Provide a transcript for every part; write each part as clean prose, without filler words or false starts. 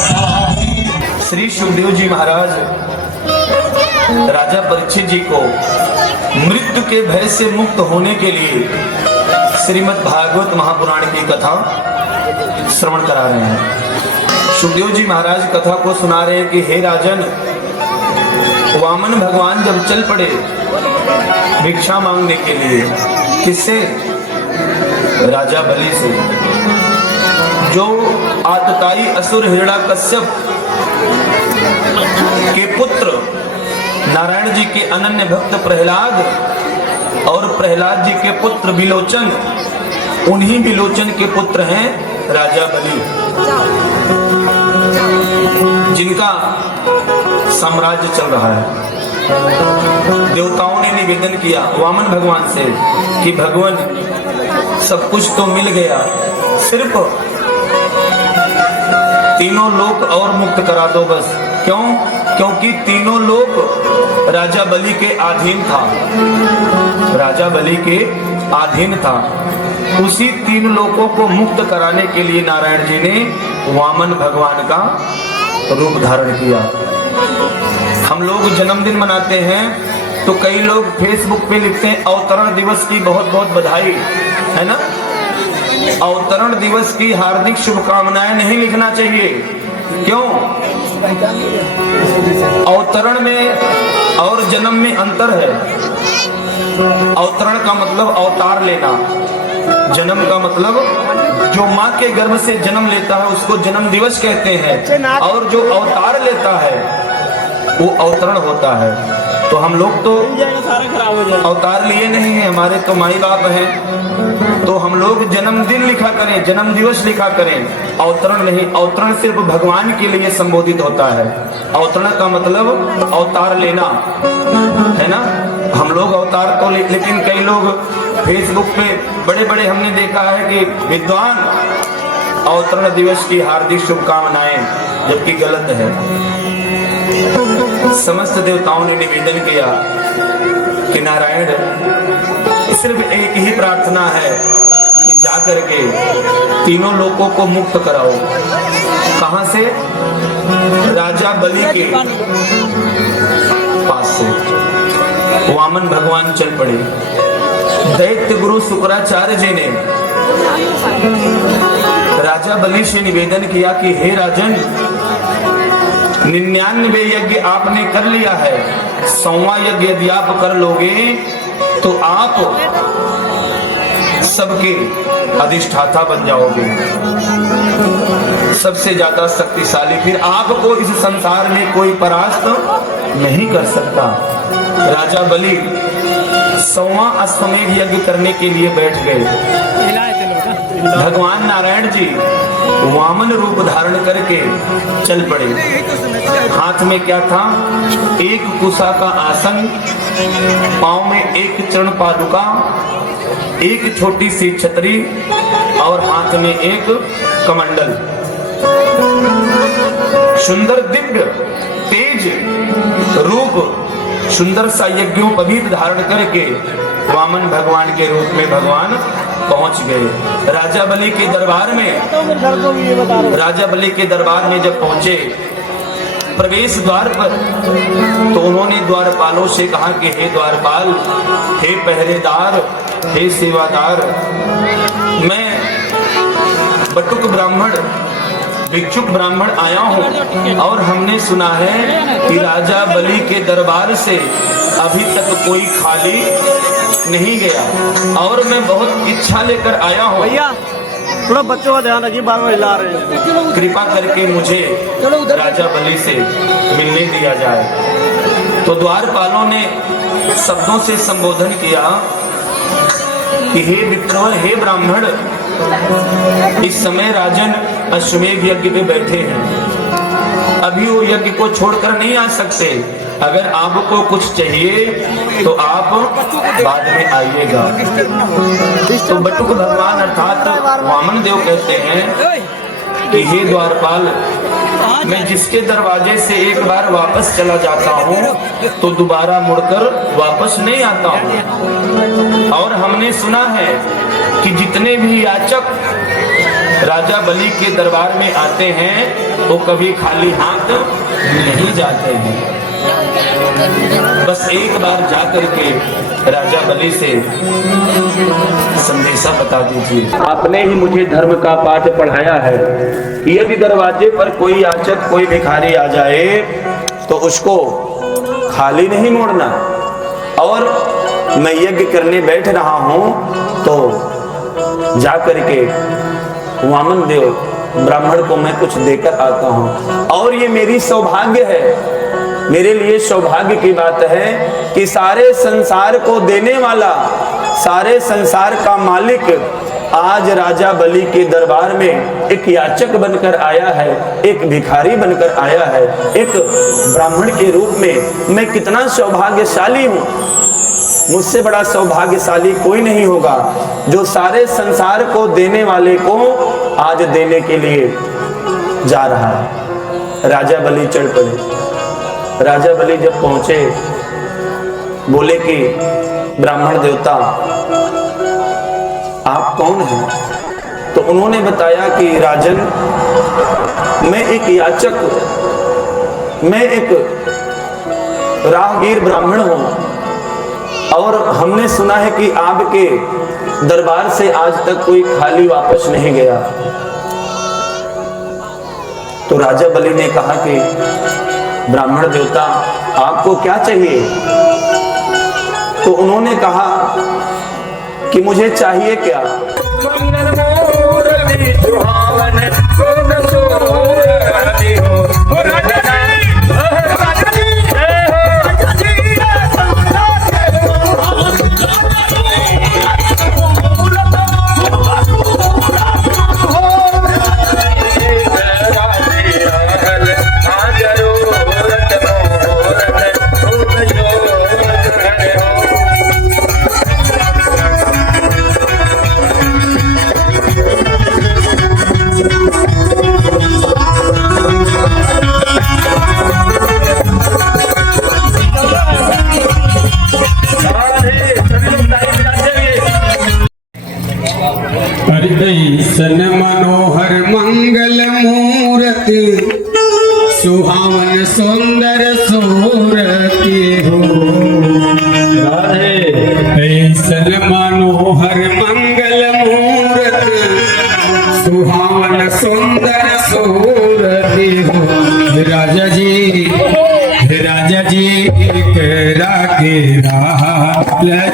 श्री सुखदेव जी महाराज राजा परीक्षित जी को मृत्यु के भय से मुक्त होने के लिए श्रीमद् भागवत महापुराण की कथा श्रवण करा रहे हैं। सुखदेव जी महाराज कथा को सुना रहे हैं कि हे राजन, वामन भगवान जब चल पड़े भिक्षा मांगने के लिए, किससे? राजा बलि से, जो आतताई असुर हिरण्याकश्यप के पुत्र नारायण जी के अनन्य भक्त प्रहलाद और प्रहलाद जी के पुत्र विलोचन, उन्हीं विलोचन के पुत्र हैं राजा बलि, जिनका साम्राज्य चल रहा है। देवताओं ने निवेदन किया वामन भगवान से कि भगवान सब कुछ तो मिल गया, सिर्फ तीनों लोक और मुक्त करा दो बस। क्यों? क्योंकि तीनों लोक राजा बलि के अधीन था, राजा बलि के अधीन था। उसी तीन लोकों को मुक्त कराने के लिए नारायण जी ने वामन भगवान का रूप धारण किया। हम लोग जन्मदिन मनाते हैं तो कई लोग फेसबुक पे लिखते हैं अवतरण दिवस की बहुत बहुत बधाई, है ना? अवतरण दिवस की हार्दिक शुभकामनाएं नहीं लिखना चाहिए। क्यों? अवतरण में और जन्म में अंतर है। अवतरण का मतलब अवतार लेना, जन्म का मतलब जो माँ के गर्भ से जन्म लेता है उसको जन्म दिवस कहते हैं, और जो अवतार लेता है वो अवतरण होता है। तो हम लोग तो अवतार लिए नहीं है, हमारे तो माई बाप हैं, तो हम लोग जन्मदिन लिखा करें, जन्म दिवस लिखा करें, अवतरण नहीं। अवतरण सिर्फ भगवान के लिए संबोधित होता है। अवतरण का मतलब अवतार लेना, है ना? हम लोग अवतार तो लेकिन कई लोग फेसबुक पे बड़े बड़े हमने देखा है कि विद्वान अवतरण दिवस की हार्दिक शुभकामनाएं, जबकि गलत है। समस्त देवताओं ने निवेदन किया कि नारायण सिर्फ एक ही प्रार्थना है कि जाकर के तीनों लोगों को मुक्त कराओ। कहां से? राजा बलि के पास से। वामन भगवान चल पड़े। दैत्य गुरु शुक्राचार्य जी ने राजा बलि से निवेदन किया कि हे राजन, 99 यज्ञ आपने कर लिया है, 100वां यज्ञ यदि आप कर लोगे तो आप सबके अधिष्ठाता बन जाओगे, सबसे ज्यादा शक्तिशाली। फिर आपको इस संसार में कोई परास्त नहीं कर सकता। राजा बलि 100वां अश्वमेध यज्ञ करने के लिए बैठ गए। भगवान नारायण जी वामन रूप धारण करके चल पड़े। हाथ में क्या था? एक कुशा का आसन, पांव में एक चरण पादुका, एक छोटी सी छतरी और हाथ में एक कमंडल। सुंदर दिव्य तेज रूप, सुंदर सा यज्ञोपवीत धारण करके वामन भगवान के रूप में भगवान पहुंच गए राजा बलि के दरबार में। राजा बलि के दरबार में जब पहुंचे, प्रवेश द्वार पर, तो उन्होंने द्वारपालों से कहा कि हे द्वारपाल, हे पहरेदार, हे सेवादार, मैं बटुक ब्राह्मण, भिक्षुक ब्राह्मण आया हूँ और हमने सुना है कि राजा बलि के दरबार से अभी तक कोई खाली नहीं गया और मैं बहुत इच्छा लेकर आया हूँ। भैया थोड़ा बच्चों का ध्यान रखिए, बार बार हिला रहे हैं। कृपा करके मुझे राजा बलि से मिलने दिया जाए। तो द्वारपालों ने शब्दों से संबोधन किया कि हे विप्र, हे ब्राह्मण, इस समय राजन अश्वमेध यज्ञ पे बैठे हैं, अभी वो यज्ञ को छोड़कर नहीं आ सकते। अगर आपको कुछ चाहिए तो आप बाद में आइएगा। तो बटुक भगवान अर्थात वामन देव कहते हैं कि हे द्वारपाल, मैं जिसके दरवाजे से एक बार वापस चला जाता हूँ तो दोबारा मुड़कर वापस नहीं आता हूँ। और हमने सुना है कि जितने भी याचक राजा बलि के दरबार में आते हैं वो कभी खाली हाथ नहीं जाते हैं। बस एक बार जाकर के राजा बलि से संदेशा बता दीजिए। आपने ही मुझे धर्म का पाठ पढ़ाया है कि यदि दरवाजे पर कोई याचक कोई भिखारी आ जाए तो उसको खाली नहीं मोड़ना, और मैं यज्ञ करने बैठ रहा हूं तो जा करके वामन देव ब्राह्मण को मैं कुछ देकर आता हूं। और ये मेरी सौभाग्य है, मेरे लिए सौभाग्य की बात है कि सारे संसार को देने वाला, सारे संसार का मालिक आज राजा बलि के दरबार में एक याचक बनकर आया है, एक भिखारी बनकर आया है, एक ब्राह्मण के रूप में। मैं कितना सौभाग्यशाली हूं। मुझसे बड़ा सौभाग्यशाली कोई नहीं होगा जो सारे संसार को देने वाले को आज देने के लिए जा रहा है। राजा बलि चढ़ पड़े। राजा बलि जब पहुंचे बोले कि ब्राह्मण देवता आप कौन हैं? तो उन्होंने बताया कि राजन, मैं एक याचक, मैं एक राहगीर ब्राह्मण हूं, और हमने सुना है कि आपके दरबार से आज तक कोई खाली वापस नहीं गया। तो राजा बलि ने कहा कि ब्राह्मण देवता आपको क्या चाहिए? तो उन्होंने कहा कि मुझे चाहिए क्या? सन मनोहर मंगल मूर्ति सुहावन सुंदर सूरति हो। सन मनोहर मंगल मूर्ति सुहावन सुंदर सूरति हो। राजा जी करा के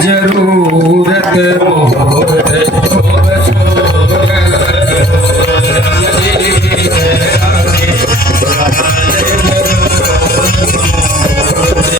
जरूरत मोहर